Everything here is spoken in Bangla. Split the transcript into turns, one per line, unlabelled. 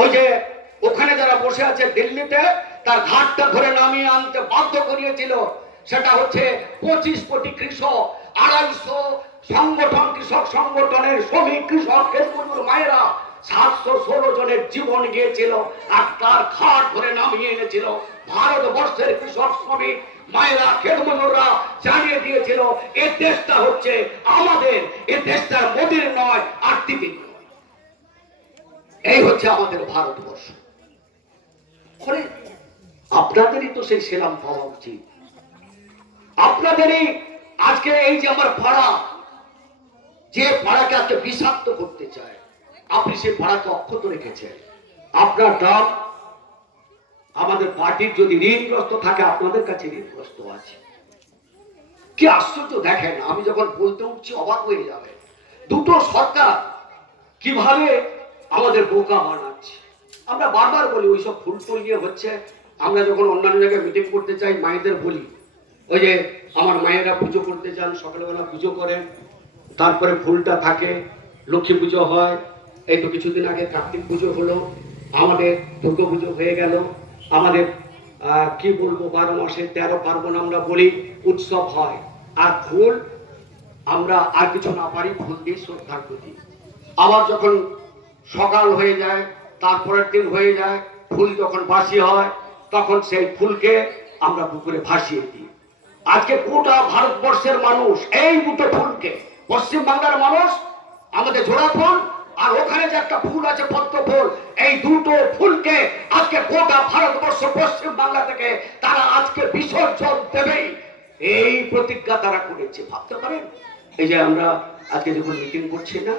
ওই যে ওখানে যারা বসে আছে দিল্লিতে, তার ঘাটটা ধরে নামিয়ে আনতে বাধ্য করিয়েছিল। সেটা হচ্ছে পঁচিশ কোটি কৃষক, আড়াইশো সংগঠন কৃষক সংগঠনের শ্রমিক কৃষক মায়েরা সাতশো ষোলো জনের জীবন গিয়েছিল, আর তার ঘাট ধরে নামিয়ে এনেছিল। ভারতবর্ষের কৃষক শ্রমিক মায়েরা খেতমজুররা জানিয়ে দিয়েছিল, এ দেশটা হচ্ছে আমাদের, এ দেশটা মোদির নয়, আর এই হচ্ছে আমাদের ভারতবর্ষ। ফলে আপনাদেরই তো সেই সেলাম পাওয়া উচিত। আপনাদেরই আজকে এই যে আমার পাড়া যে পাড়াকে আজকে বিষাক্ত করতে চায়, আপনি সেই পাড়াকে অক্ষত রেখেছেন। আপনার নাম আমাদের পার্টির যদি ঋণগ্রস্ত থাকে, আপনাদের কাছে ঋণগ্রস্ত আছে। কি আশ্চর্য, দেখেন, আমি যখন বলতে উঠছি, অবাক হয়ে যাবে দুটো সরকার কীভাবে আমাদের বোকা বানাচ্ছে। আমরা বারবার বলি, ওইসব ফুল টুল নিয়ে হচ্ছে। আমরা যখন অন্যান্য জায়গায় মিটিং করতে চাই, মায়েদের বলি, ওই যে আমার মায়েরা পুজো করতে চান সকালবেলা পুজো করেন, তারপরে ফুলটা থাকে, লক্ষ্মী পুজো হয়, এই তো কিছুদিন আগে কার্তিক পুজো হলো, আমাদের দুর্গা পুজো হয়ে গেল, আমাদের কি বলব, বারো মাসে তেরো পার্বণ আমরা বলি, উৎসব হয়। আর ফুল আমরা আর কিছু না পারি ফুল দিয়ে শ্রদ্ধার প্রতি। আবার যখন সকাল হয়ে যায়, তারপরের দিন হয়ে যায়, ফুল যখন বাসি হয়, তখন সেই ফুলকে আমরা পুকুরে ভাসিয়ে দিই। আজকে গোটা ভারতবর্ষের মানুষ এই দুটো ফুলকে, পশ্চিম বাংলার মানুষ, আমাদের জোড়া ফুল, আর ওখানে যে একটা ফুল আছে পদ্ম ফুল, এই দুটো ফুলকে আজকে গোটা ভারতবর্ষ পশ্চিম বাংলা থেকে তারা আজকে বিসর্জন দেবেই। এই প্রতিজ্ঞা তারা করেছে। ভাবতে পারেন? এই যে আমরা আজকে যখন মিটিং করছি না